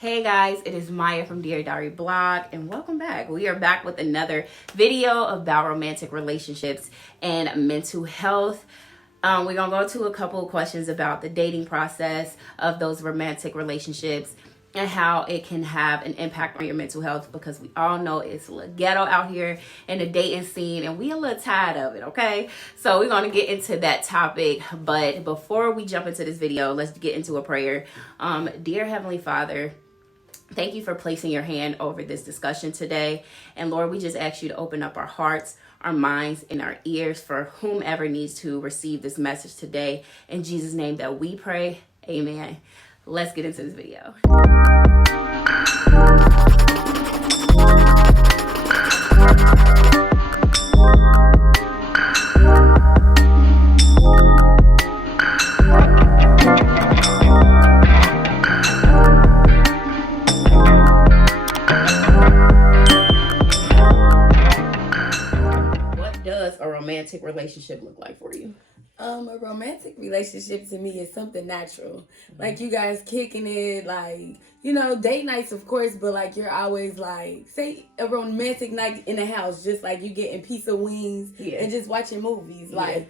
Hey guys, it is Maya from Dear Diary Blog, and welcome back. We are back with another video about romantic relationships and mental health. We're going to go to a couple of questions about the dating process of those romantic relationships and how it can have an impact on your mental health, because we all know it's a little ghetto out here in the dating scene and we a little tired of it, okay? So we're going to get into that topic, but before we jump into this video, let's get into a prayer. Dear Heavenly Father, thank you for placing your hand over this discussion today. And Lord, we just ask you to open up our hearts, our minds, and our ears for whomever needs to receive this message today. In Jesus' name that we pray, amen. Let's get into this video. A romantic relationship look like for you? A romantic relationship to me is something natural. Like you guys kicking it, like, you know, date nights of course, but like you're always like, say a romantic night in the house, just like you getting pizza wings and just watching movies. Like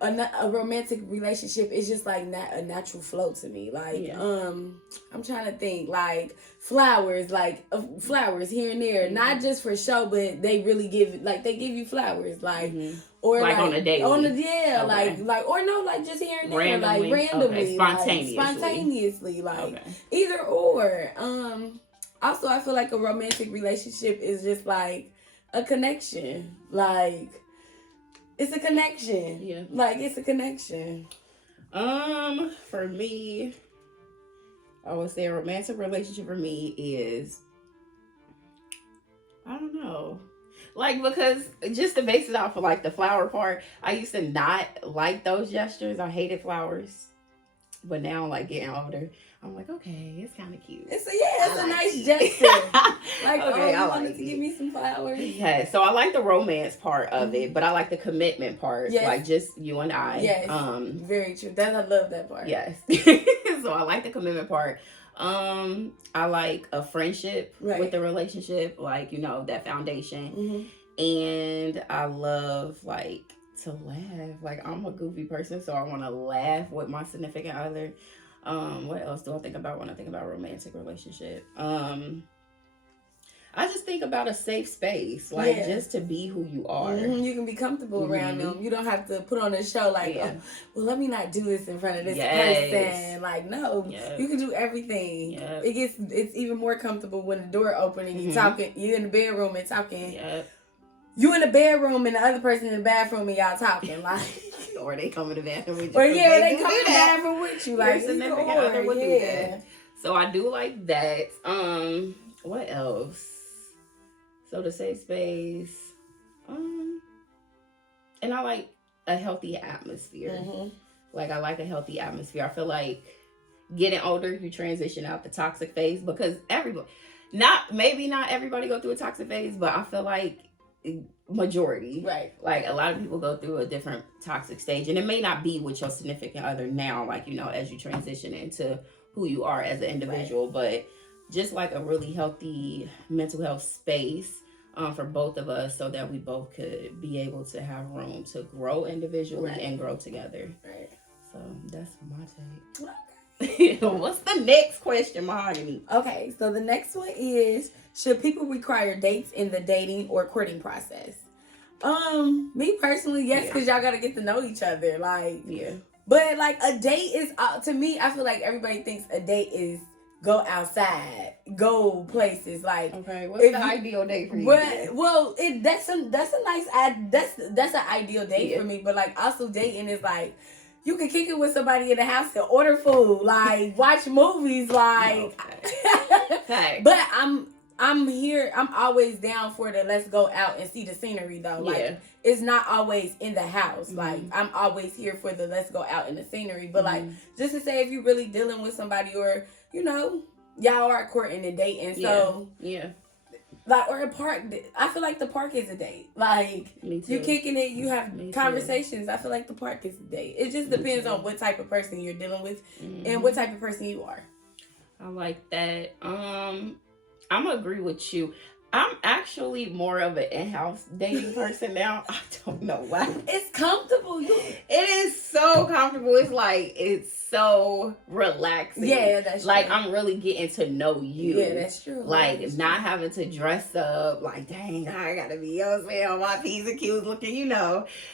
a romantic relationship is just like a natural flow to me. Like I'm trying to think, like flowers here and there, not just for show, but they really give you flowers, like or like on a date, like or no, like just here and there, randomly, spontaneously, either or. Also, I feel like a romantic relationship is just like a connection, like. It's a connection. Yeah. Like, it's a connection. For me, I would say a romantic relationship for me is, I don't know. Like, because just to base it off of like the flower part, I used to not like those gestures. I hated flowers. But now, like, getting older, I'm like, okay, it's kind of cute. It's a nice gesture. Like, okay, I wanted to give me some flowers. Yeah, so I like the romance part of it, but I like the commitment part. Yes. Like, just you and I. Yes, very true. I love that part. Yes. So I like the commitment part. I like a friendship with the relationship, like, you know, that foundation. And I love, like, to laugh. Like, I'm a goofy person, so I want to laugh with my significant other. What else do I think about when I think about romantic relationship? I just think about a safe space, like just to be who you are. You can be comfortable around them. You don't have to put on a show like, oh, well, let me not do this in front of this person. Like, no, you can do everything. It's even more comfortable when the door open and you talking. You in the bedroom and talking. You in the bedroom and the other person in the bathroom and y'all talking, like. Or they come in the bathroom with you. Or they come in the bathroom with you, like. Significant other would do that. So I do like that. What else? So the safe space. And I like a healthy atmosphere. Like, I like a healthy atmosphere. I feel like getting older, you transition out the toxic phase, because maybe not everybody go through a toxic phase, but I feel like majority, like a lot of people go through a different toxic stage, and it may not be with your significant other now, like, you know, as you transition into who you are as an individual, but just like a really healthy mental health space for both of us, so that we both could be able to have room to grow individually and grow together. So that's my take. What's the next question, Mahogany? Okay, so the next one is, should people require dates in the dating or courting process? Me personally, yes, because y'all gotta get to know each other. Like, but like a date is, to me, I feel like everybody thinks a date is go outside, go places. Like, okay, what's the ideal date for you? Well, that's an ideal date for me. But like, also dating is like, you can kick it with somebody in the house and order food, like watch movies, like. But I'm here. I'm always down for the let's go out and see the scenery though. Like, it's not always in the house. Like, I'm always here for the let's go out in the scenery. But like, just to say, if you're really dealing with somebody, or you know, y'all are courting and dating, so like, or a park. I feel like the park is a date. Like, you kicking it, you have conversations. I feel like the park is a date. It just depends on what type of person you're dealing with and what type of person you are. I like that. I'm gonna agree with you. I'm actually more of an in-house dating person now. I don't know why. It's comfortable. It is so comfortable. It's so relaxing. Yeah, that's like true. I'm really getting to know you. Yeah, that's true. Like that's not true. having to dress up. Like, dang, I gotta be on my P's and Q's looking,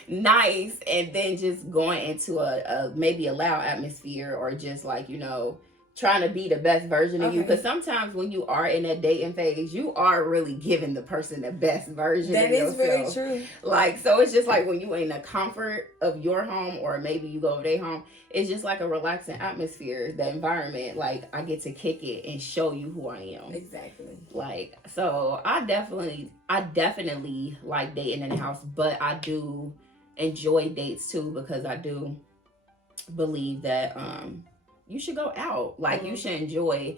nice, and then just going into a maybe a loud atmosphere, or just like, trying to be the best version of you. Because sometimes when you are in that dating phase, you are really giving the person the best version of yourself. That is very true. Like, so it's just like when you in the comfort of your home, or maybe you go over their home, it's just like a relaxing atmosphere, the environment. Like, I get to kick it and show you who I am. Exactly. Like, so I definitely like dating in the house, but I do enjoy dates too, because I do believe that you should go out. Like, you should enjoy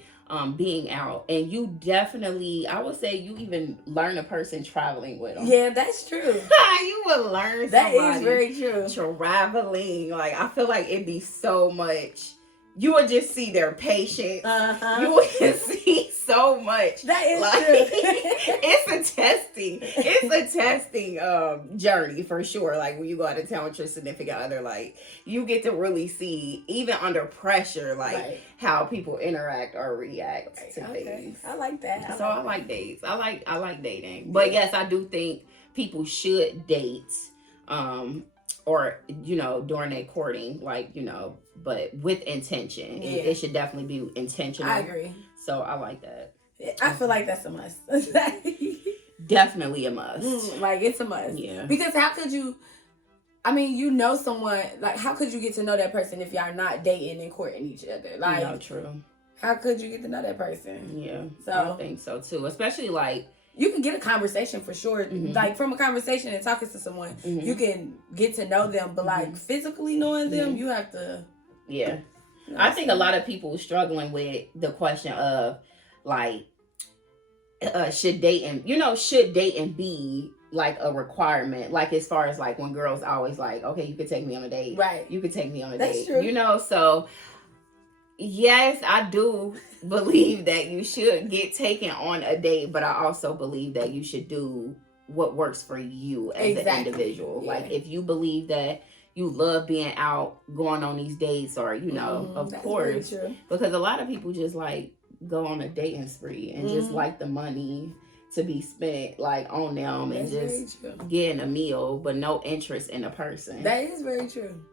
being out. And you definitely, I would say, you even learn a person traveling with them. Yeah, that's true. You would learn that is very true. Traveling. Like, I feel like it'd be so much. You would just see their patience. You would just see so much. That is true. It's a testing journey for sure. Like, when you go out of town with your significant other, like, you get to really see, even under pressure, like how people interact or react to things. I like that. I like dates. I like dating. But yes, I do think people should date. Or, during their courting, like, but with intention. Yeah. It should definitely be intentional. I agree. So I like that. I feel like that's a must. Definitely a must. Like, it's a must. Yeah. Because how could you, someone, like, how could you get to know that person if y'all not dating and courting each other? Like, no, true. How could you get to know that person? Yeah. So I think so too. Especially like, you can get a conversation for sure. Mm-hmm. Like, from a conversation and talking to someone, you can get to know them. But like, physically knowing them, you have to. Yeah. I think a lot of people struggling with the question of like, should dating be like a requirement? Like, as far as like when girls always like, okay, you could take me on a date. Right. You could take me on a That's date. true. So yes, I do believe that you should get taken on a date, but I also believe that you should do what works for you as an individual. Yeah. Like, if you believe that you love being out, going on these dates, or, of course, because a lot of people just like go on a dating spree and just like the money to be spent like on them and just getting a meal, but no interest in a person. That is very true.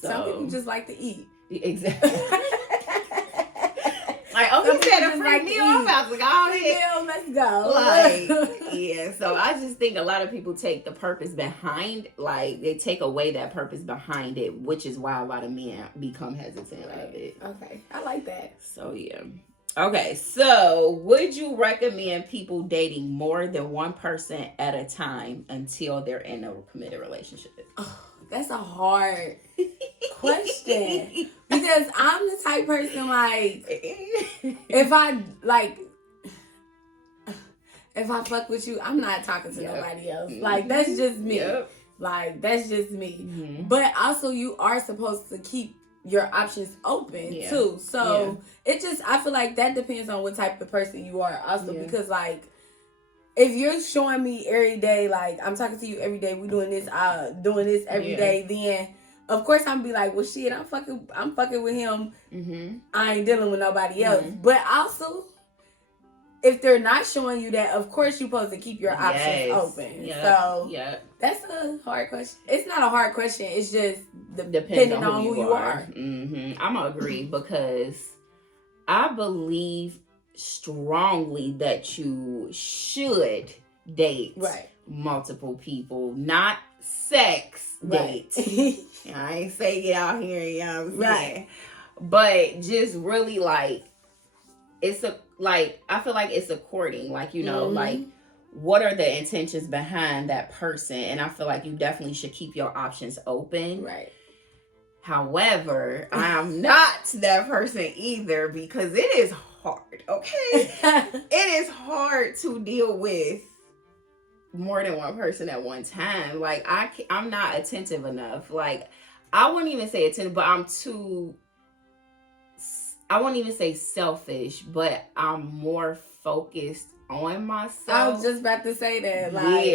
So, some people just like to eat. Exactly. Like, oh, you said a free meal, I'm about to go ahead. Let's go. Like, yeah. So I just think a lot of people take the purpose behind, like, they take away that purpose behind it, which is why a lot of men become hesitant of it. Okay, I like that. So yeah. Okay, so would you recommend people dating more than one person at a time until they're in a committed relationship? Oh, that's a hard question. Because I'm the type person, like, if I fuck with you, I'm not talking to nobody else. Like, that's just me. Like, that's just me. Mm-hmm. But also, you are supposed to keep your options open too. So I feel like that depends on what type of person you are also, because like, if you're showing me every day, like, I'm talking to you every day, we doing this every day, then of course I'm be like, well, shit, I'm fucking with him. Mm-hmm. I ain't dealing with nobody else. But also, if they're not showing you that, of course you're supposed to keep your options open. So that's a hard question. It's not a hard question. It's just depending on who you are. Mm-hmm. I'm gonna agree, because I believe strongly that you should date multiple people, not sex date. I ain't say get out here, you know what I'm saying? But just really like, I feel like it's a courting, like, like, what are the intentions behind that person? And I feel like you definitely should keep your options open. Right. However, I'm not that person either, because it is hard, okay? It is hard to deal with more than one person at one time. Like, I'm not attentive enough. Like, I wouldn't even say attentive, but I'm too I won't even say selfish, but I'm more focused on myself. I was just about to say that. Like,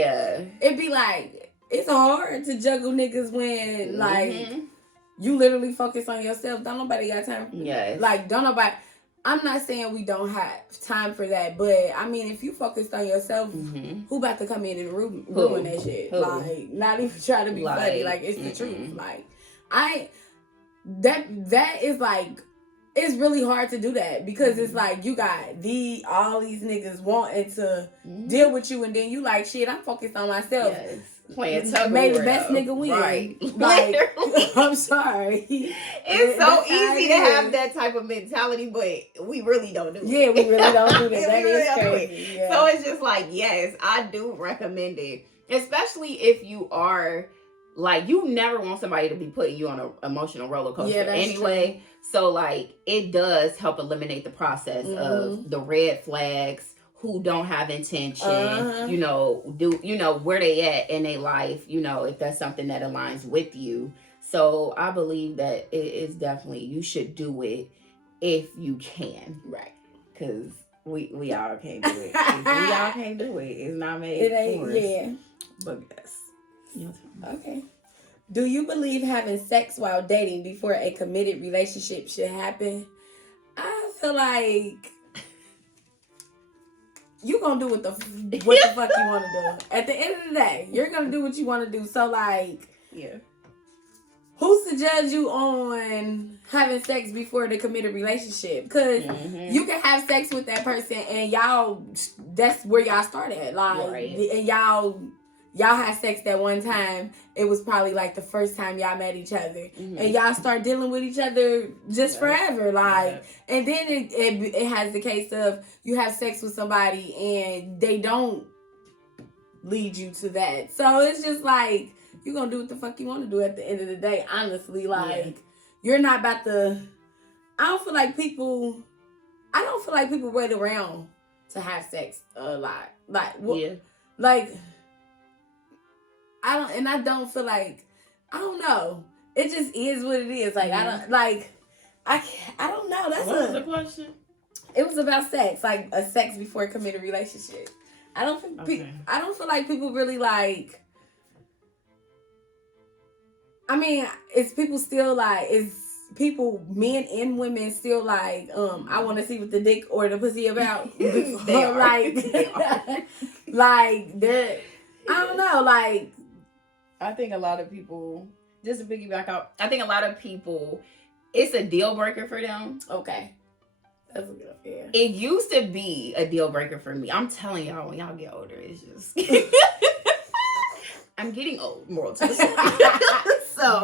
it'd be like, it's hard to juggle niggas when, like, you literally focus on yourself. Don't nobody got time for Yes. Like, don't nobody. I'm not saying we don't have time for that, but I mean, if you focused on yourself, who about to come in and ruin that shit? Who? Like, not even try to be funny. Like, it's the truth. Like, that is like, it's really hard to do that because it's like you got all these niggas wanting to deal with you, and then you like, shit, I'm focused on myself. Yes. Playing tug May the best nigga win. Right. Like, I'm sorry. It's so easy to have that type of mentality, but we really don't do it. Yeah, we really don't do that. That is crazy. Yeah. So it's just like, yes, I do recommend it. Especially if you are, like, you never want somebody to be putting you on an emotional roller coaster anyway. True. So, like, it does help eliminate the process of the red flags, who don't have intention, you know, where they at in their life, you know, if that's something that aligns with you. So I believe that it is definitely, you should do it if you can. Right. Because we all can't do it. If we all can't do it. It's not made for us. Yeah. But yes. Okay. Do you believe having sex while dating before a committed relationship should happen? I feel like you gonna do what the fuck you want to do. At the end of the day, you're gonna do what you want to do. So, like, who's to judge you on having sex before the committed relationship? Because you can have sex with that person and that's where y'all started. Like, and y'all had sex that one time. It was probably like the first time y'all met each other, and y'all start dealing with each other just forever. Like, and then it has the case of you have sex with somebody and they don't lead you to that. So it's just like, you're gonna do what the fuck you want to do at the end of the day. Honestly, like, you're not about to. I don't feel like people wait around to have sex a lot. Like. I don't feel like, I don't know. It just is what it is. Like, I don't know. What was the question? It was about sex, like a sex before a committed relationship. I don't feel like people really like. I mean, is people, men and women, still like, I want to see what the dick or the pussy about. They are. Like they're, I don't know, like. I think a lot of people, just to piggyback out, I think a lot of people, it's a deal breaker for them. Okay. That's a good idea. It used to be a deal breaker for me. I'm telling y'all, when y'all get older, it's just... I'm getting old, moral to the story. So,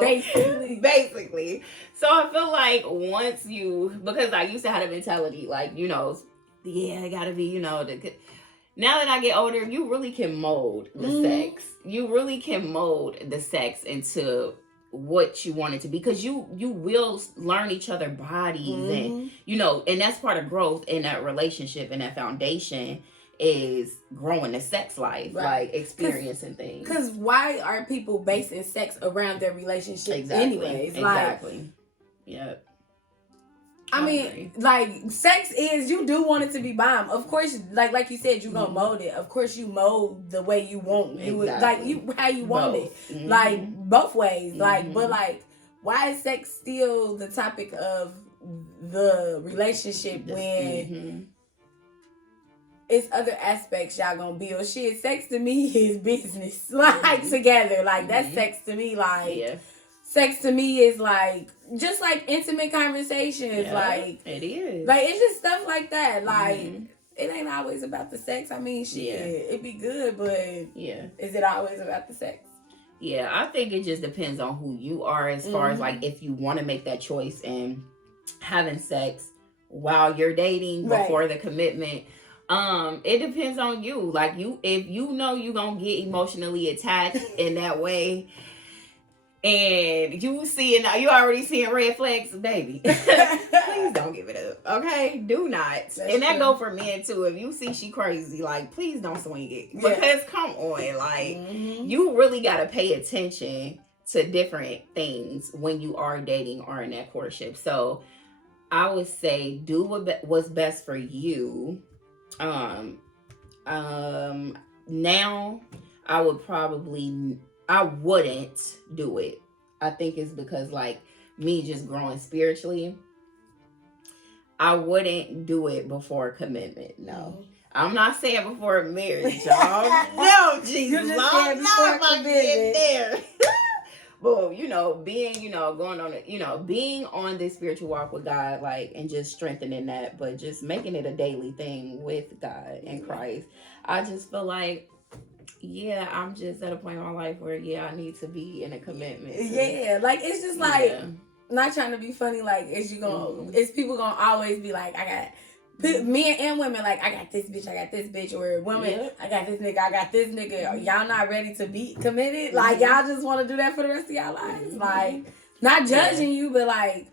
basically. So I feel like once because I used to have a mentality, like, you know, it gotta be, you know, now that I get older, you really can mold the sex. You really can mold the sex into what you want it to be, because you will learn each other's bodies, and you know, and that's part of growth in that relationship, and that foundation is growing the sex life, like experiencing things. Because why are people basing sex around their relationships anyways? Exactly. Yep. I mean, like, sex is, you do want it to be bomb. Of course, like you said, you're gonna mold it. Of course, you mold the way you want it. Like, how you want it. Like, both ways. Like, but, like, why is sex still the topic of the relationship when it's other aspects y'all gonna build? Shit, sex to me is business. Like, together. Like, that's sex to me. Like, sex to me is like, just like intimate conversations. Like, it is. Like, it's just stuff like that. Like, it ain't always about the sex. I mean, shit, it be good, but is it always about the sex? Yeah, I think it just depends on who you are, as far as, like, if you want to make that choice and having sex while you're dating before the commitment. It depends on you. Like, if you know you gonna get emotionally attached in that way, and you already seeing red flags, baby, please don't give it up. Okay, do not. That go for men too. If you see she crazy, like, please don't swing it, because come on, like, you really gotta pay attention to different things when you are dating or in that courtship. So I would say do what's best for you. Now I wouldn't do it. I think it's because like me just growing spiritually, I wouldn't do it before commitment. No. I'm not saying before marriage, y'all. No, Jesus. You're just saying before commitment. There. Well, being, going on it, being on this spiritual walk with God, like, and just strengthening that, but just making it a daily thing with God and Christ. I just feel like, yeah, I'm just at a point in my life where, I need to be in a commitment. Yeah, like, it's just like, not trying to be funny, like, it's people gonna always be like, men and women, like, I got this bitch, or women, I got this nigga, y'all not ready to be committed, like, y'all just want to do that for the rest of y'all lives, like, not judging you, but like,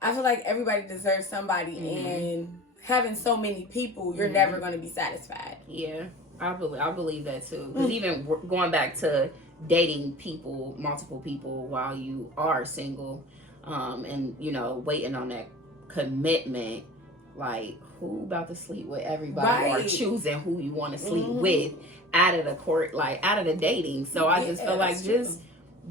I feel like everybody deserves somebody, and having so many people, you're never going to be satisfied. Yeah, I believe that too, because even going back to dating multiple people while you are single, and waiting on that commitment, like, who about to sleep with everybody, or choosing who you want to sleep with out of the court, like out of the dating. So I just feel like just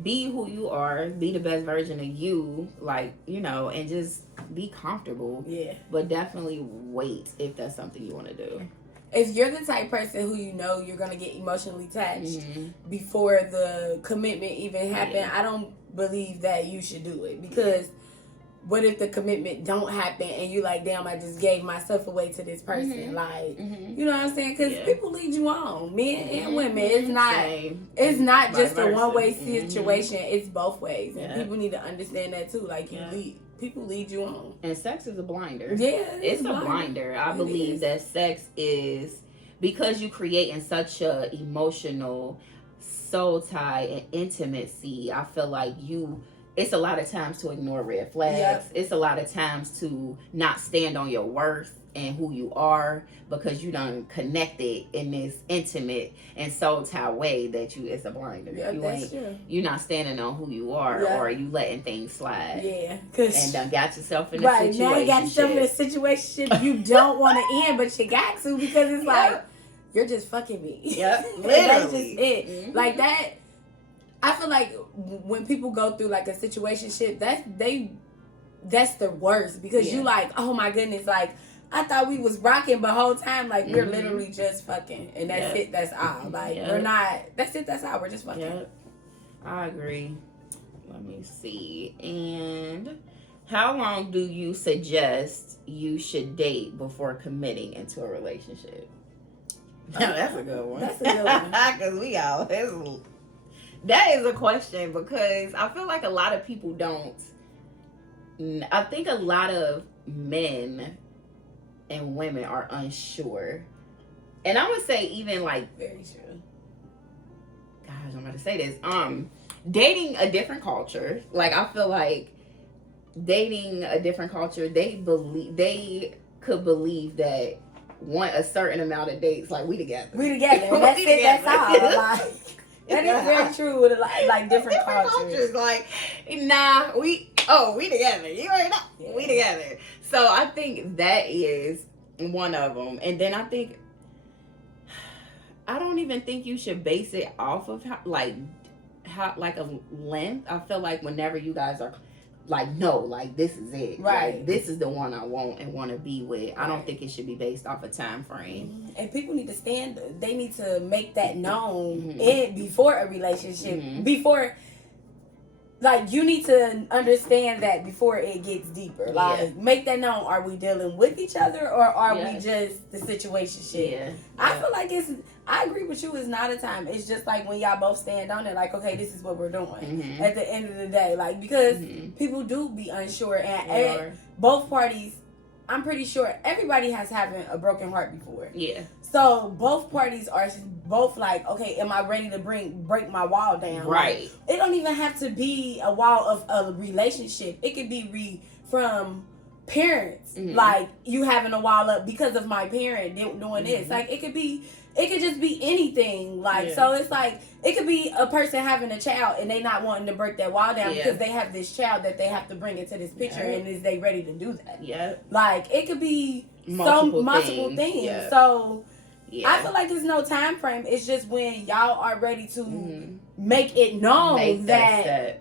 be who you are, be the best version of you, like, and just be comfortable. Yeah. But definitely wait if that's something you want to do. If you're the type person who you're going to get emotionally attached before the commitment even happen, I don't believe that you should do it, because what if the commitment don't happen and you like, damn, I just gave myself away to this person? Like, you know what I'm saying? Because people lead you on, men and women. It's not just a one-way situation. It's both ways. And people need to understand that too. Like, people lead you on. And sex is a blinder. Yeah, it's a blinder. I believe that sex is, because you create in such a emotional soul tie and intimacy, I feel like it's a lot of times to ignore red flags. It's a lot of times to not stand on your worth and who you are, because you done connected in this intimate and soul tie way that it's a blinder. You're not standing on who you are, or you letting things slide. Yeah. And done got yourself in a situation. Now you got yourself in a situation you don't want to end, but you got to, because it's like, you're just fucking me. Yep. Literally. That's just it. Like that. I feel like when people go through like a situationship, that's the worst, because you like, oh my goodness, like, I thought we was rocking, but whole time, like, we're literally just fucking, and that's it, that's all. Like, we're not, that's it, that's all, we're just fucking. Yep. I agree. Let me see. And how long do you suggest you should date before committing into a relationship? Now, that's a good one. That's a good one. Because that is a question, because I feel like a lot of people don't. I think a lot of men and women are unsure. And I would say even like, very true. Gosh, I'm about to say this. Dating a different culture. Like, I feel like dating a different culture, they could believe that a certain amount of dates, like, we together. That's it, that's all. Like, that is very true with like different cultures. Like, nah, we together. You already know. Yeah. We together. So I think that is one of them. And then I don't even think you should base it off of how a length. I feel like whenever you guys are like, no, like, this is it. Right. Like, this is the one I want and want to be with. I don't think it should be based off a time frame. And people need to they need to make that known before a relationship. Before, like, you need to understand that before it gets deeper. Like, make that known. Are we dealing with each other, or are we just the situationship? Yeah. I feel like I agree with you, it's not a time. It's just like when y'all both stand on it, like, okay, this is what we're doing at the end of the day. Like, because people do be unsure, and both parties, I'm pretty sure everybody has having a broken heart before. Yeah. So both parties are both like, okay, am I ready to break my wall down? Right. Like, it don't even have to be a wall of a relationship. It could be from parents, like you having a wall up because of my parent doing this. Like it could just be anything. Like so it's like it could be a person having a child and they not wanting to break that wall down because they have this child that they have to bring into this picture and is they ready to do that. Like it could be multiple things. So I feel like there's no time frame. It's just when y'all are ready to make it known that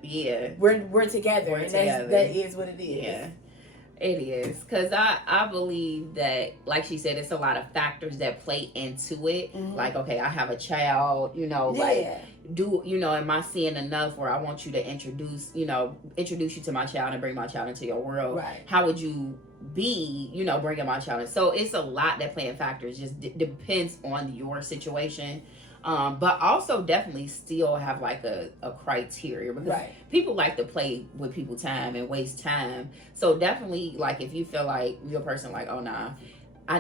we're together. And that is what it is. Yeah. It is, because I believe that, like she said, it's a lot of factors that play into it. Like, okay, I have a child, like, am I seeing enough where I want you to introduce you to my child and bring my child into your world? Right. How would you be, bringing my child in? So it's a lot that play in factors. Just depends on your situation. But also definitely still have like a criteria because people like to play with people's time and waste time. So definitely, like, if you feel like you're a person like, oh nah,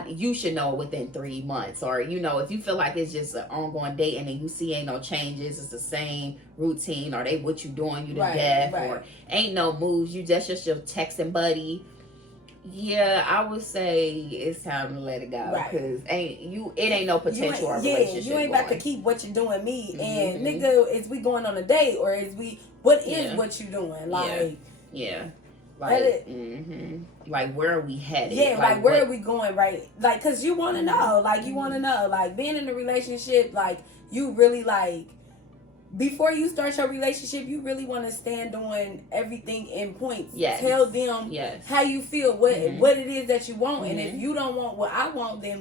you should know within 3 months, or if you feel like it's just an ongoing date and then you see ain't no changes, it's the same routine, or they what you doing you to death, or ain't no moves, you just your texting buddy. Yeah, I would say it's time to let it go because it ain't no potential relationship. You ain't about to keep what you're doing me and nigga. Is we going on a date or is we? What is what you doing? Like like where are we headed? Yeah, like where are we going? Right, like because you want to know, like you want to know, like being in a relationship, like you really like. Before you start your relationship, you really want to stand on everything in points. Tell them how you feel, what it is that you want, and if you don't want what I want, then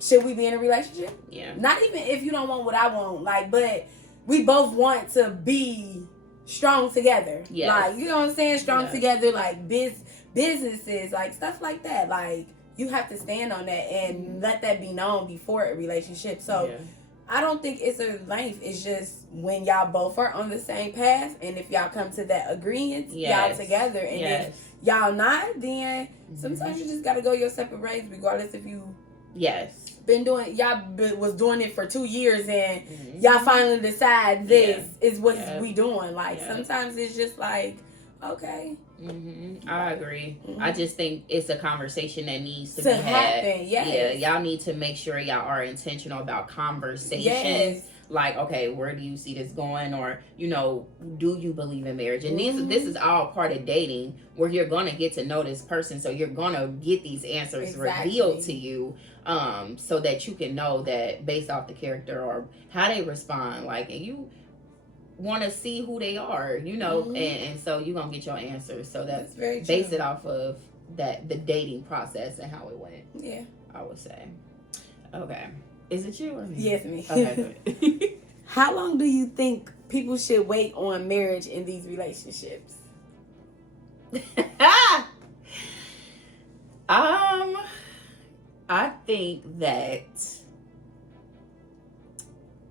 should we be in a relationship? Not even if you don't want what I want, like, but we both want to be strong together. Like, you know what I'm saying? Strong together, like businesses, like stuff like that. Like, you have to stand on that and let that be known before a relationship. So. I don't think it's a length. It's just when y'all both are on the same path, and if y'all come to that agreement, y'all together. And if y'all not, then sometimes you just gotta go your separate ways, regardless if you been doing was doing it for 2 years and y'all finally decide this is what we doing. Like sometimes it's just like okay. I agree. I just think it's a conversation that needs to be had. Yeah, y'all need to make sure y'all are intentional about conversations. Like, okay, where do you see this going? Or, do you believe in marriage? And this is all part of dating where you're going to get to know this person. So you're going to get these answers revealed to you so that you can know that based off the character or how they respond. Like, and you want to see who they are, and so you're gonna get your answers. So that's very true. Base it off of the dating process and how it went. I would say. Okay, is it you or me? Yes, me. Okay. How long do you think people should wait on marriage in these relationships? I think that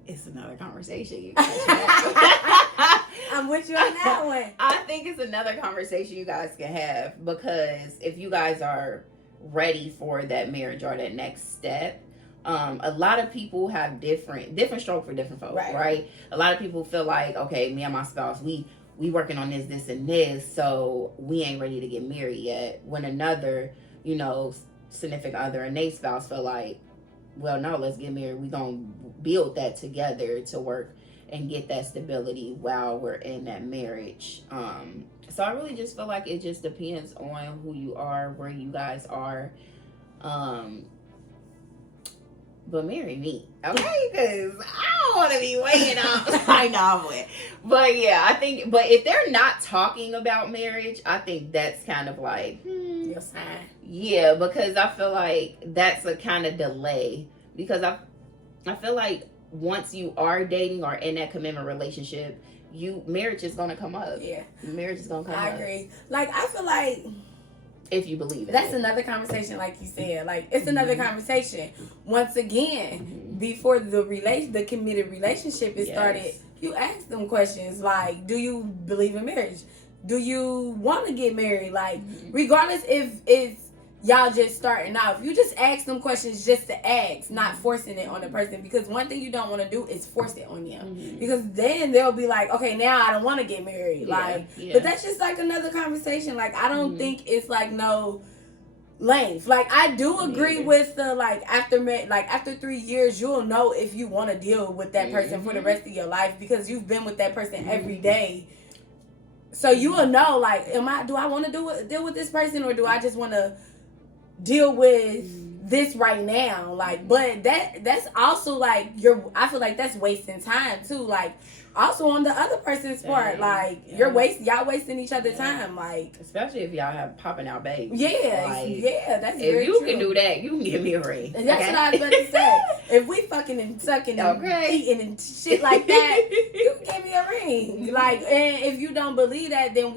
it's another conversation you guys can have. I'm with you on that one. I think it's another conversation you guys can have because if you guys are ready for that marriage or that next step, a lot of people have different stroke for different folks, right? A lot of people feel like, okay, me and my spouse, we working on this and this, so we ain't ready to get married yet. When another, significant other and they spouse feel like, well, no, let's get married. We're going to build that together to work and get that stability while we're in that marriage. So I really just feel like it just depends on who you are, where you guys are. But marry me, okay? Because I don't want to be weighing up. I know I'm with. But yeah, I think, but if they're not talking about marriage, I think that's kind of like, your sign. Yeah, because I feel like that's a kind of delay. Because I feel like once you are dating or in that commitment relationship, marriage is gonna come up. Yeah, marriage is gonna come up. I agree. Like I feel like if you believe it, that's another conversation. Like you said, like it's another conversation. Once again, before the committed relationship is started, you ask them questions like, do you believe in marriage? Do you want to get married? Like regardless if y'all just starting out. You just ask them questions just to ask, not forcing it on the person. Because one thing you don't want to do is force it on them. Because then they'll be like, okay, now I don't want to get married. But that's just like another conversation. Like, I don't think it's like no length. Like, I do agree with the after 3 years you'll know if you want to deal with that person for the rest of your life, because you've been with that person every day. So you will know, like, do I want to deal with this person, or do I just want to deal with this right now? Like, but that's also like I feel like that's wasting time too. Like, also on the other person's part, like y'all wasting each other's time, like, especially if y'all have popping out babies. That's if very you true. Can do that, you can give me a ring. And that's what I was about to say. If we fucking and sucking and eating and shit like that, you can give me a ring. Like, and if you don't believe that, then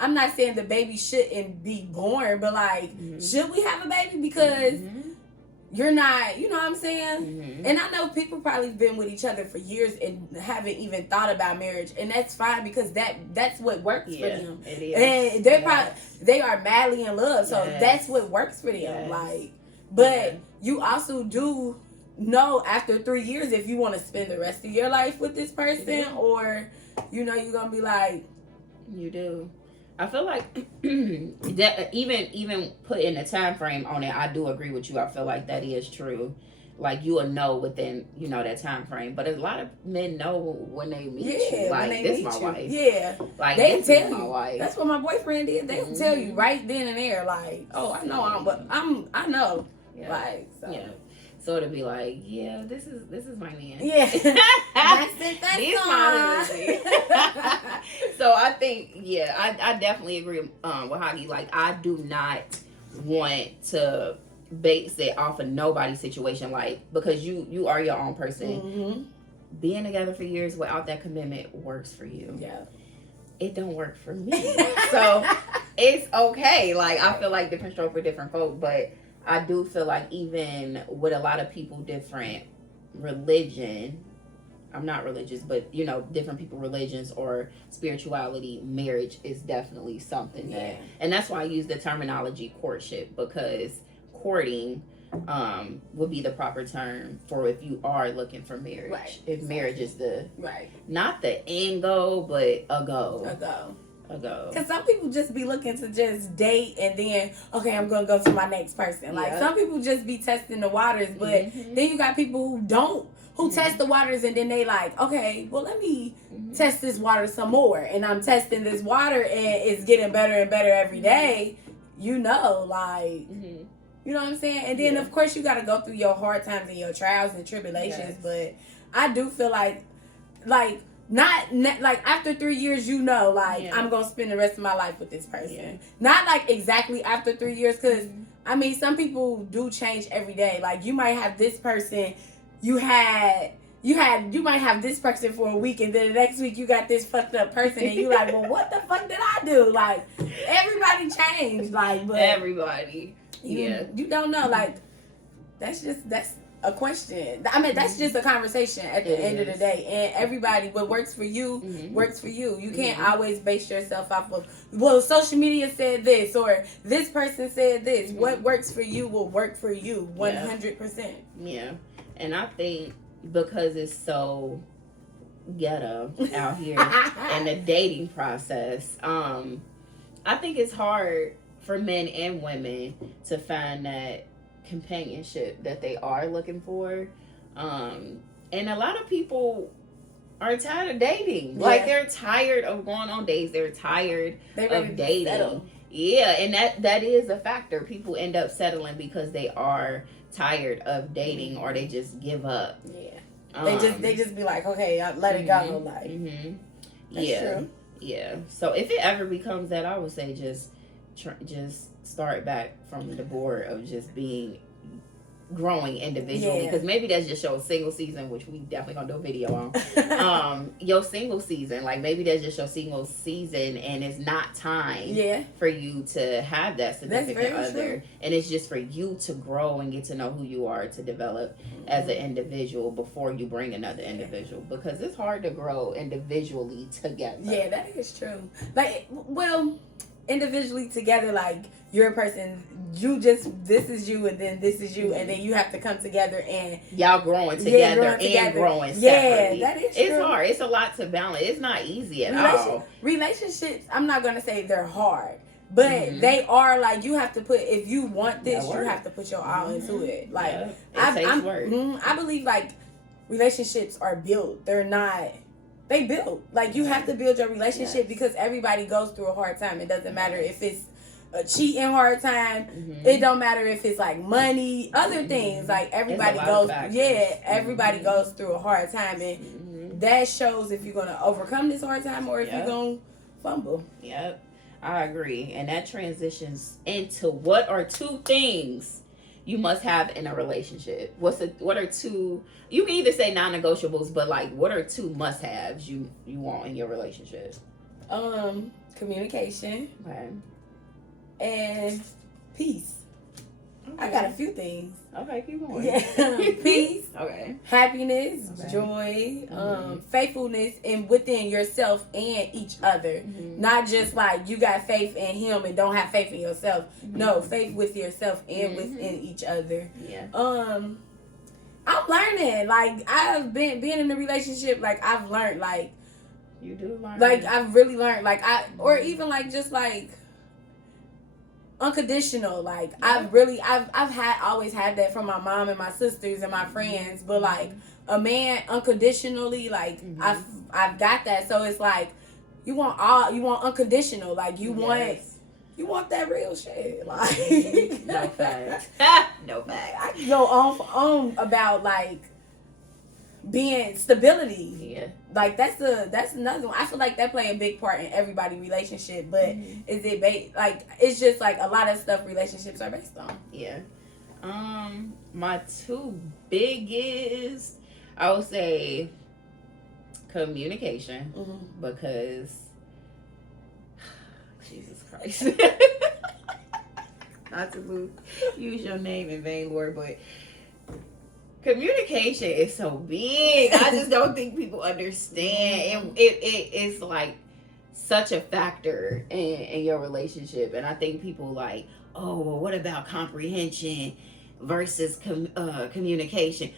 I'm not saying the baby shouldn't be born, but like, should we have a baby? Because you're not, you know what I'm saying? And I know people probably been with each other for years and haven't even thought about marriage, and that's fine, because that's what works for them. It is. And they are madly in love, so that's what works for them. Like, but you also do know after 3 years if you want to spend the rest of your life with this person, or you're gonna be like, you do. I feel like that even putting a time frame on it, I do agree with you. I feel like that is true. Like, you will know within, that time frame. But a lot of men know when they meet you. Like, this is my wife. Yeah. Like, they this tell is my wife. That's what my boyfriend did. They'll tell you right then and there, like, oh, I know I know. Yeah. Like, so. Yeah. So it'll be like, yeah, this is my man. Yeah. That's my So I think, I definitely agree with Hagi. Like, I do not want to base it off of nobody's situation, like, because you are your own person. Being together for years without that commitment works for you. Yeah. It don't work for me. So it's okay. Like, I feel like different stroke for different folk, but I do feel like even with a lot of people, different religion, I'm not religious, but different people, religions or spirituality, marriage is definitely something that, and that's why I use the terminology courtship, because courting would be the proper term for if you are looking for marriage. Right. If marriage is not the end goal, but a goal. Because some people just be looking to just date and then, okay, I'm going to go to my next person. Like, some people just be testing the waters, but then you got people who test the waters and then they like, okay, well, let me test this water some more. And I'm testing this water and it's getting better and better every day. Like, you know what I'm saying? And then, of course, you got to go through your hard times and your trials and tribulations. But I do feel like not like after 3 years, I'm gonna spend the rest of my life with this person. Not like exactly after 3 years, because I mean, some people do change every day. Like, you might have this person, you might have this person for a week, and then the next week you got this fucked up person, and you like, well, what the fuck did I do? Like, everybody changed. Like, but everybody, you don't know. Like, that's a question. I mean, that's just a conversation at the end of the day. And everybody, what works for you, works for you. You can't always base yourself off of, well, social media said this, or this person said this. What works for you will work for you 100%. Yeah. And I think because it's so ghetto out here in the dating process, I think it's hard for men and women to find that companionship that they are looking for, and a lot of people are tired of dating. Like, they're tired of going on dates, they're tired of dating. And that is a factor. People end up settling because they are tired of dating, or they just give up. They just be like, okay, I let it go. Like, true. So if it ever becomes that, I would say just start back from the board of just growing individually, because maybe that's just your single season, which we definitely gonna do a video on. Your single season, like, maybe that's just your single season, and it's not time for you to have that significant other, and it's just for you to grow and get to know who you are, to develop as an individual before you bring another individual, because it's hard to grow individually together. That is true. Like, well, individually together, like you're a person, this is you, and then this is you, and then you have to come together and y'all growing together and growing separately. Yeah, that is it's true. Hard. It's a lot to balance. It's not easy at all. Relationships, I'm not gonna say they're hard, but they are, like, you have to put, if you want this, you have to put your all into it. Like, it takes work. I believe, like, relationships are built. They build. Like, you have to build your relationship because everybody goes through a hard time. It doesn't matter if it's a cheating hard time. It don't matter if it's like money, other things. Like, everybody goes. Everybody goes through a hard time, and that shows if you're gonna overcome this hard time or if you're gonna fumble. Yep, I agree, and that transitions into what are two things you must have in a relationship. What are two? You can either say non-negotiables, but like, what are two must-haves you want in your relationship? Communication. Okay. And peace. Okay. I got a few things. Okay, keep going. Yeah. Peace. Okay. Happiness, joy, faithfulness, and within yourself and each other. Not just like you got faith in him and don't have faith in yourself. No, faith with yourself and within each other. Yeah. I'm learning. Like, I've been in a relationship. Like, I've learned. Like, you do learn. Like, I've really learned. Like, or even like just like unconditional. Like, I've always had that from my mom and my sisters and my friends. But like a man unconditionally, like I've got that. So it's like you want unconditional. Like, you want that real shit. Like, no facts. No facts. I can go on about like being stability. Yeah. Like, that's another one. I feel like that play a big part in everybody's relationship. But is it like, it's just like a lot of stuff relationships are based on. Yeah. My two biggest, I would say, communication, because Jesus Christ. Not to use your name in vain, Lord, but communication is so big. I just don't think people understand. And it's like such a factor in your relationship. And I think people like, oh, well, what about comprehension versus communication?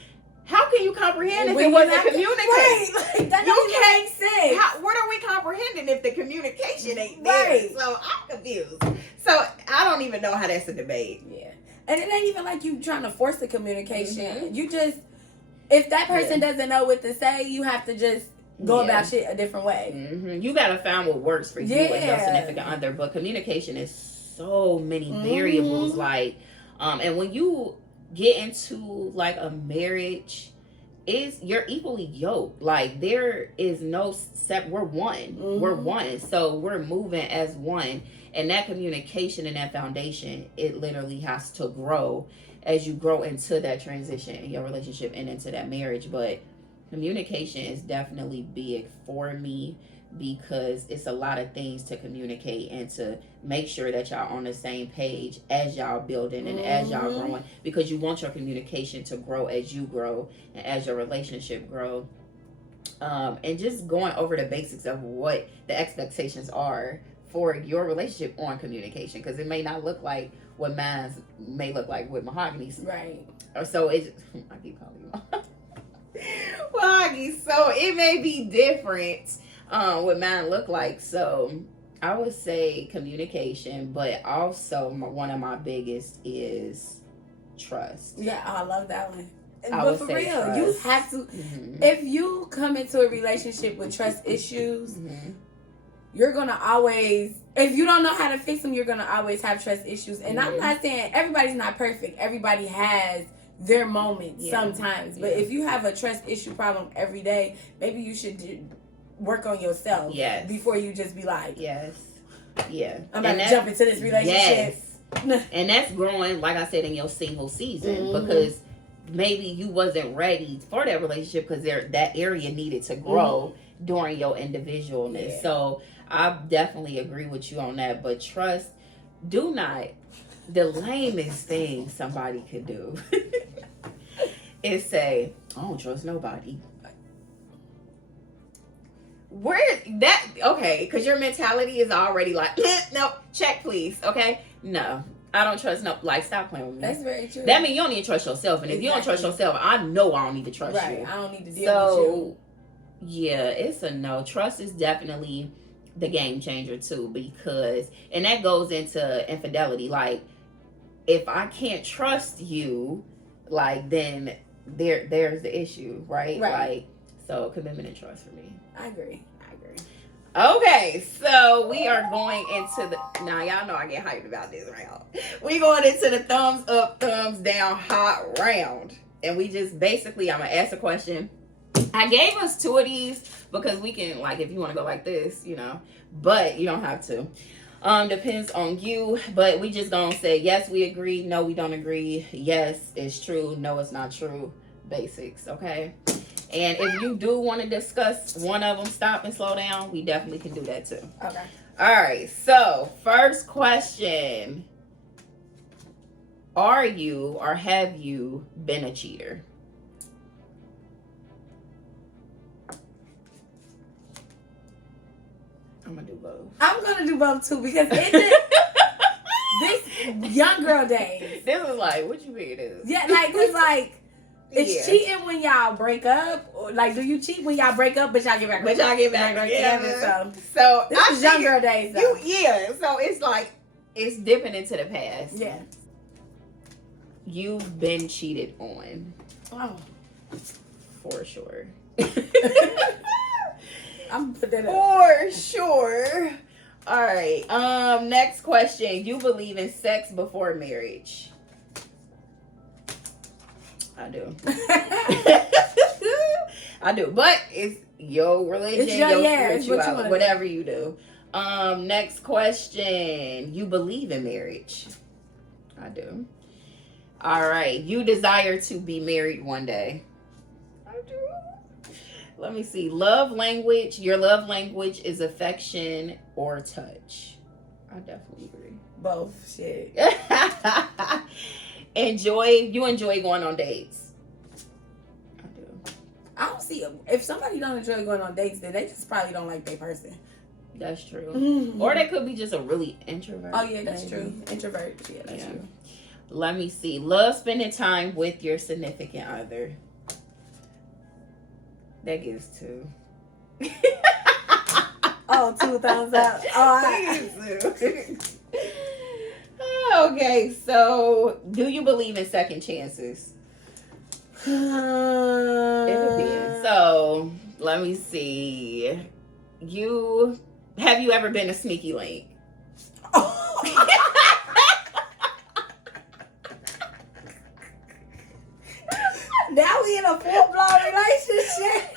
How can you comprehend if it wasn't communicated? Right, like, that doesn't make sense. What are we comprehending if the communication ain't there? Right. So I'm confused. So I don't even know how that's a debate. Yeah. And it ain't even like you trying to force the communication. You just, if that person doesn't know what to say, you have to just go about shit a different way. You gotta find what works for you and your significant other. But communication is so many variables. Like, and when you get into like a marriage, you're equally yoked. Like, there is no we're one. We're one. So we're moving as one. And that communication and that foundation, it literally has to grow as you grow into that transition in your relationship and into that marriage. But communication is definitely big for me, because it's a lot of things to communicate and to make sure that y'all on the same page as y'all building and as y'all growing, because you want your communication to grow as you grow and as your relationship grow. And just going over the basics of what the expectations are for your relationship on communication, because it may not look like what mine may look like with Mahogany's. Right. So I keep calling you Mahogany. So it may be different what mine look like. So I would say communication, but also one of my biggest is trust. Yeah, I love that one. But for real, trust. You have to. If you come into a relationship with trust issues, you're gonna always, if you don't know how to fix them, you're gonna always have trust issues. And I'm not saying everybody's not perfect. Everybody has their moments sometimes. But if you have a trust issue problem every day, maybe you should work on yourself before you just be like, I'm about to jump into this relationship. And that's growing, like I said, in your single season, because maybe you wasn't ready for that relationship because that area needed to grow during your individualness. So I definitely agree with you on that. But trust, do not, the lamest thing somebody could do is say, I don't trust nobody. Where that okay? Because your mentality is already like, no, check please. Okay, no, I don't trust no. Like, stop playing with me. That's very true. That means you don't need to trust yourself, and if you don't trust yourself, I know I don't need to trust you. Right, I don't need to deal with you. Yeah, it's a no. Trust is definitely the game changer too, because and that goes into infidelity. Like, if I can't trust you, like, then there's the issue, right? Like, so commitment and trust for me. I agree. Okay, so we are going into the now y'all know I get hyped about this round. We going into the thumbs up, thumbs down hot round. And we just basically I'm gonna ask a question. I gave us 2 of these because we can, like, if you want to go like this, you know, but you don't have to. Depends on you, but we just gonna say yes, we agree, no, we don't agree, yes, it's true, no, it's not true. Basics, okay? And if you do want to discuss one of them, stop and slow down, we definitely can do that too. Okay. All right, so first question. Are you or have you been a cheater? I'm going to do both. I'm going to do both too because this young girl days. This is like, what you mean it is? Yeah, like, it's like, it's cheating when y'all break up. Or, like, do you cheat when y'all break up, but y'all get back together? So this is young girl days, though. So it's like, it's dipping into the past. Yeah. You've been cheated on. Oh. For sure. I'm gonna put that up. For sure. All right. Next question. You believe in sex before marriage? I do. I do. But it's your religion, your spirituality, whatever you do. Next question. You believe in marriage? I do. All right. You desire to be married one day? I do. Let me see. Love language. Your love language is affection or touch? I definitely agree. Both. Shit. You enjoy going on dates? I do. I don't see if somebody don't enjoy going on dates, then they just probably don't like their person. That's true. Mm-hmm. Or they could be just a really introvert. Oh yeah, that's true. Introvert. Yeah, that's true. Let me see. Love spending time with your significant other. That gives 2. Oh, 2 thumbs up. Oh, okay, so do you believe in second chances? It depends. So let me see. Have you ever been a sneaky link? Now we in a full-blown relationship.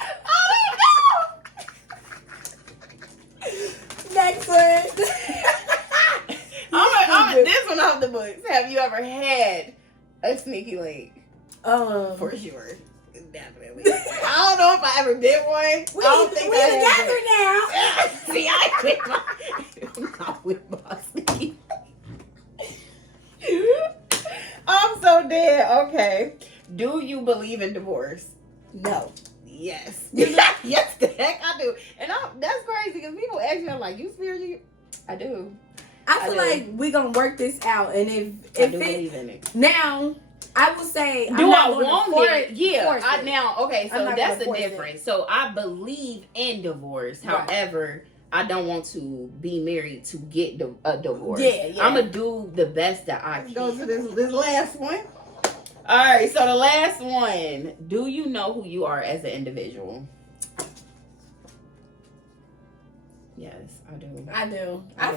Next one. This one off the books. Have you ever had a sneaky link? For sure. Definitely. I don't know if I ever did one. We together now. See, I'm not with my sneaky link. I'm so dead. Okay. Do you believe in divorce? No. Yes. Yes, the heck I do. And that's crazy because people ask me, I'm like, you spiritual? I do. I feel like we're going to work this out. And if I do believe in it. Now, I will say, do I want it? Yeah. Okay, so that's the difference. So I believe in divorce. Right. However, I don't want to be married to get a divorce. Yeah. I'm going to do the best that I can. Go to this last one. All right, so the last one. Do you know who you are as an individual? Yes, I do. I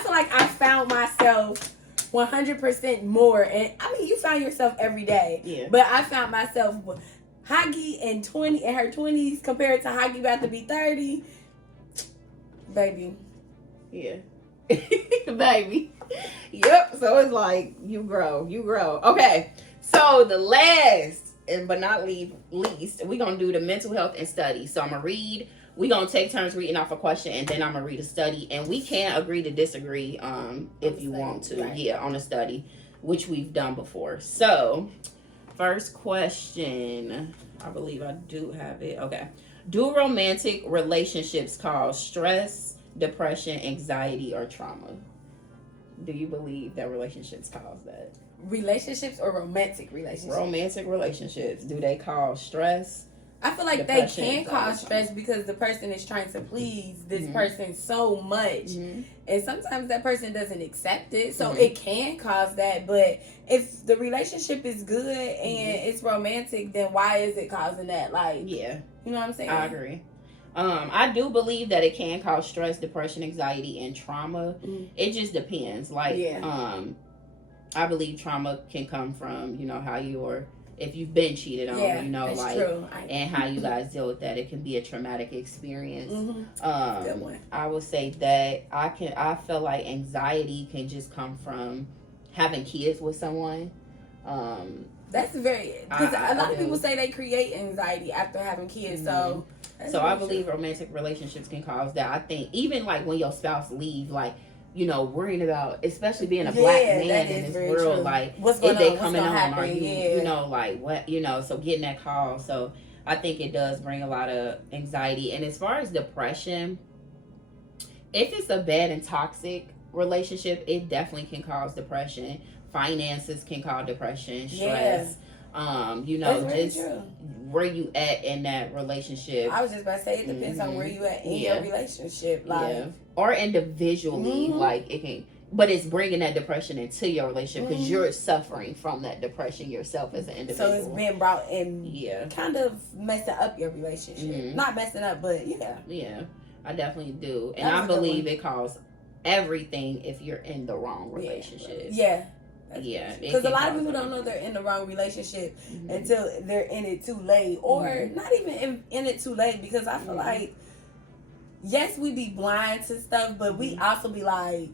feel like I found myself 100% more. And I mean, you found yourself every day. Yeah. But I found myself Hagi in her 20s compared to Hagi about to be 30. Baby. Yeah. Baby. Yep. So it's like you grow. Okay. So the last, but not least, we're going to do the mental health and study. So I'm going to read. We're going to take turns reading off a question, and then I'm going to read a study. And we can agree to disagree if you want to. Right. Yeah, on a study, which we've done before. So, first question. I believe I do have it. Okay. Do romantic relationships cause stress, depression, anxiety, or trauma? Do you believe that relationships cause that? Relationships or romantic relationships? Romantic relationships. Do they cause stress? I feel like they can cause stress because the person is trying to please this person so much. And sometimes that person doesn't accept it. So it can cause that. But if the relationship is good and it's romantic, then why is it causing that? Like, yeah. You know what I'm saying? I agree. I do believe that it can cause stress, depression, anxiety, and trauma. It just depends. Like, I believe trauma can come from, how you're, if you've been cheated on, like, true. And how you guys deal with that. It can be a traumatic experience. Good one. I would say that I feel like anxiety can just come from having kids with someone. That's very, because a lot of people say they create anxiety after having kids. So I believe romantic relationships can cause that. I think even like when your spouse leave, like, worrying about, especially being a black man in this world, true. Like, what's going on? They coming on? Happen? Are you, like what, so getting that call. So I think it does bring a lot of anxiety. And as far as depression, if it's a bad and toxic relationship, it definitely can cause depression. Finances can cause depression, stress. Just true. Where you at in that relationship. I was just about to say it depends on where you at in your relationship, like or individually, like it can. But it's bringing that depression into your relationship because you're suffering from that depression yourself as an individual. So it's being brought in, kind of messing up your relationship. Not messing up, but yeah, I definitely do, and I believe it causes everything if you're in the wrong relationship. Because a lot of people don't know they're in the wrong relationship until they're in it too late, or not even in it too late. Because I feel like, yes, we be blind to stuff, but we also be like,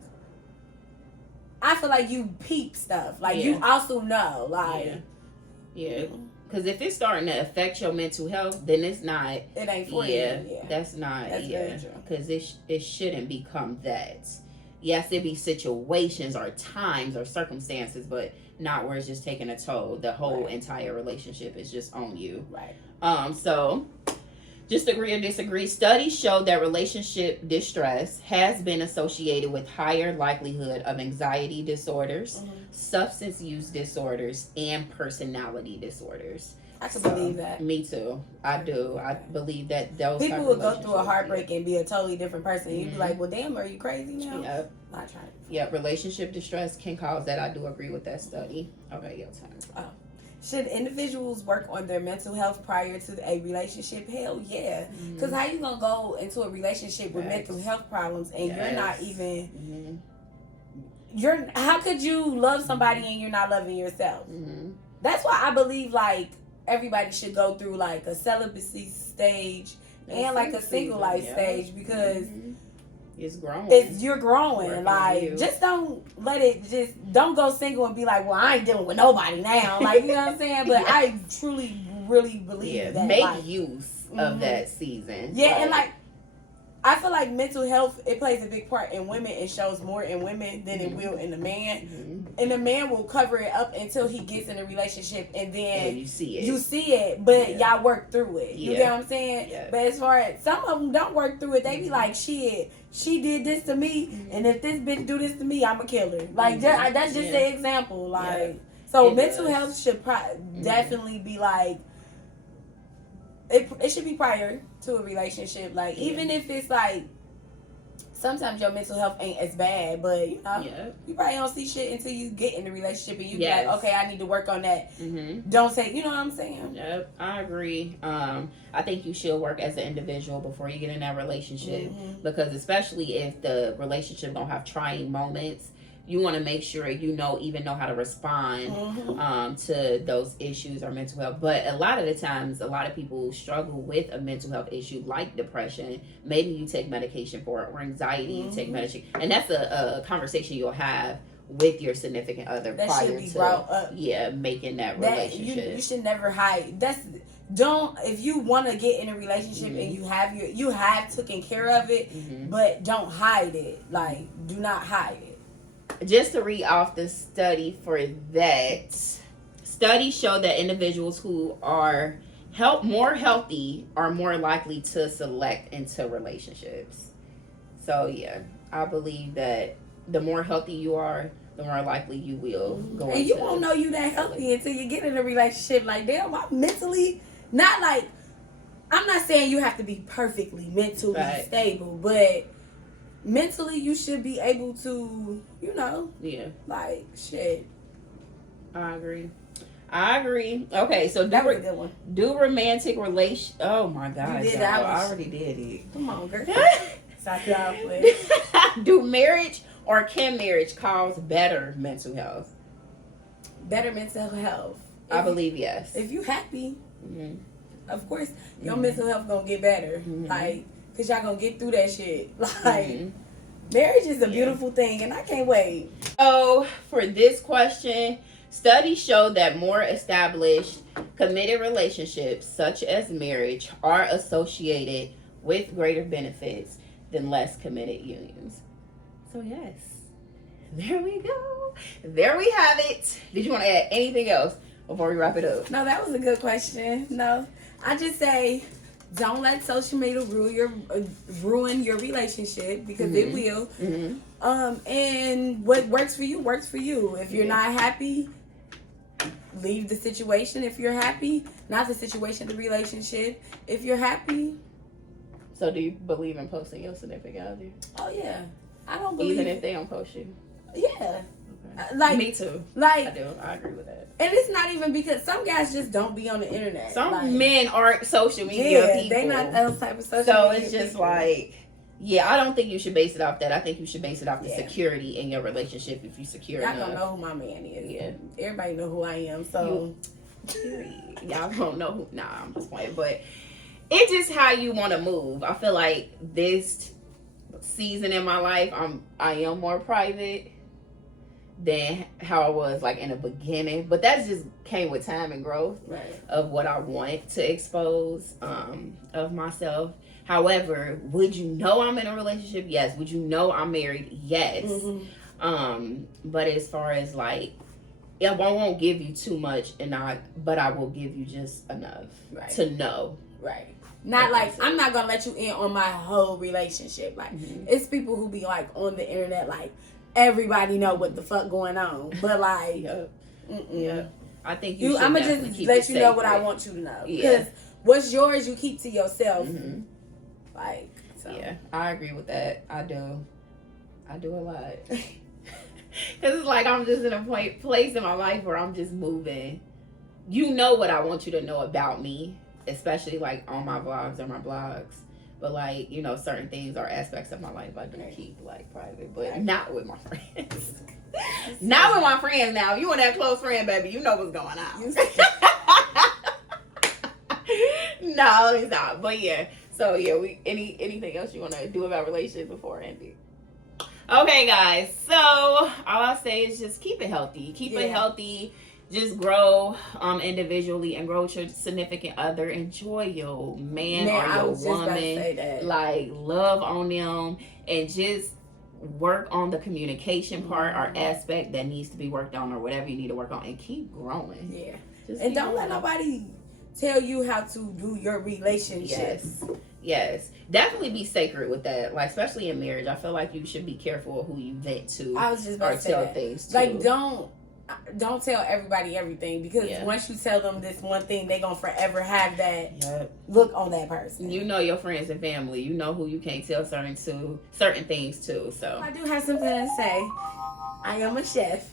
I feel like you peep stuff, like you also know, like because if it's starting to affect your mental health, then it's not. It ain't for you. That's not. Because it shouldn't become that. Yes, it be situations or times or circumstances, but not where it's just taking a toll. The whole entire relationship is just on you. Right. So, just agree or disagree. Studies show that relationship distress has been associated with higher likelihood of anxiety disorders, substance use disorders, and personality disorders. I can believe that. Me too. I do. I believe that those people will go through a heartbreak and be a totally different person. You'd be like, well, damn, are you crazy now? Yep. Not trying. Yep. Relationship distress can cause that. I do agree with that study. Okay, your turn. Oh. Should individuals work on their mental health prior to a relationship? Hell yeah. Because how you going to go into a relationship with mental health problems and you're not even... How could you love somebody and you're not loving yourself? That's why I believe, like, everybody should go through like a celibacy stage and like a single life stage, because it's growing. You're growing. Like, just don't let it, don't go single and be like, well, I ain't dealing with nobody now. Like, you know what I'm saying? But I truly, really believe that. Make use of that season. Yeah, and like, I feel like mental health, it plays a big part in women. It shows more in women than it will in the man. And the man will cover it up until he gets in a relationship, and then you see it. But y'all work through it. You get what I'm saying? But as far as some of them don't work through it, they be like, shit, she did this to me, and if this bitch do this to me, I'm a killer. Like, that's just an example. Like, so mental health should definitely be like, it should be prior to a relationship. Like, even if it's like, sometimes your mental health ain't as bad, but you probably don't see shit until you get in the relationship and you be like, okay, I need to work on that. Don't say, you know what I'm saying? Yep, I agree. I think you should work as an individual before you get in that relationship, because especially if the relationship don't have trying moments, you want to make sure you even know how to respond to those issues or mental health. But a lot of the times, a lot of people struggle with a mental health issue like depression. Maybe you take medication for it, or anxiety, you take medication. And that's a conversation you'll have with your significant other that prior should be to brought up. Making that relationship. You should never hide. If you want to get in a relationship and you have taken care of it, but don't hide it. Like, do not hide it. Just to read off the study for that, studies show that individuals who more healthy are more likely to select into relationships. So yeah, I believe that the more healthy you are, the more likely you will go. And you won't know you that healthy until you get in a relationship. Like, damn, I'm mentally not like. I'm not saying you have to be perfectly mentally stable, but mentally you should be able to, like, shit. I agree. Okay, so that was a good one. Do romantic relation. Oh my God, you did I already did it. Come on, girl. Do marriage or can marriage cause better mental health? Better mental health. I believe yes. If you happy, of course your mental health gonna get better. Like, cause y'all gonna get through that shit. Like, marriage is a beautiful thing, and I can't wait. So for this question, studies show that more established, committed relationships, such as marriage, are associated with greater benefits than less committed unions. So yes, there we go. There we have it. Did you want to add anything else before we wrap it up? No, that was a good question. No, I just say don't let social media ruin your relationship, because it will. And what works for you works for you. If you're not happy, leave the situation. If you're happy, not the situation, the relationship. If you're happy. So do you believe in posting your significant other? Oh yeah, I don't believe. Even if they don't post you. Yeah. Okay. Like, me too. Like, I do. I agree with that. And it's not even because some guys just don't be on the internet. Some men aren't social media people. They not those type of social media. So it's just people. Like, yeah, I don't think you should base it off that. I think you should base it off the security in your relationship. If you secure enough. Y'all don't know who my man is. Yeah. Everybody know who I am. So y'all don't know who. Nah, I'm just playing. But it's just how you want to move. I feel like this season in my life, I am more private than how I was like in the beginning, but that just came with time and growth of what I want to expose of myself. However, would you know I'm in a relationship? Yes. Would you know I'm married? Yes. But as far as like, I won't give you too much, but I will give you just enough to know. Right. Not like, I'm not gonna let you in on my whole relationship. Like, it's people who be like on the internet, like everybody know what the fuck going on, but like, I think I'm gonna just let you know what I want you to know, because what's yours you keep to yourself. Like, so. Yeah, I agree with that. I do a lot, because it's like I'm just in a place in my life where I'm just moving. You know what I want you to know about me, especially like on my vlogs or my blogs. But like, certain things are aspects of my life I do keep like private, but not with my friends. Not with my friends now. You want that close friend, baby, you know what's going on. No, it's not. But yeah. So yeah, anything else you want to do about relationships before ending? Okay, guys. So all I'll say is just keep it healthy. Keep it healthy. Just grow individually and grow with your significant other. Enjoy your man or your woman. Like, love on them, and just work on the communication part or aspect that needs to be worked on, or whatever you need to work on, and keep growing. Yeah. And don't let nobody tell you how to do your relationship. Yes. Definitely be sacred with that. Like, especially in marriage, I feel like you should be careful of who you vent to. I was just about to say tell that. Things to. Like, don't tell everybody everything, because once you tell them this one thing, they're going to forever have that look on that person. You know your friends and family. You know who you can't tell certain things to. So I do have something to say. I am a chef.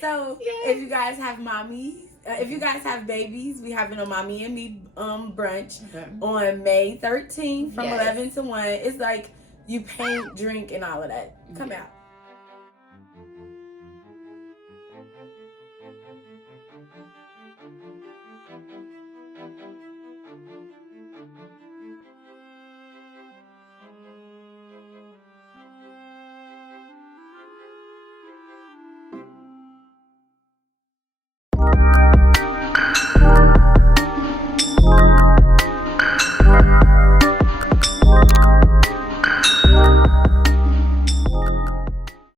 So if you guys have if you guys have babies, we having a Mommy and Me brunch on May 13th from 11 to 1. It's like you paint, drink, and all of that. Come out.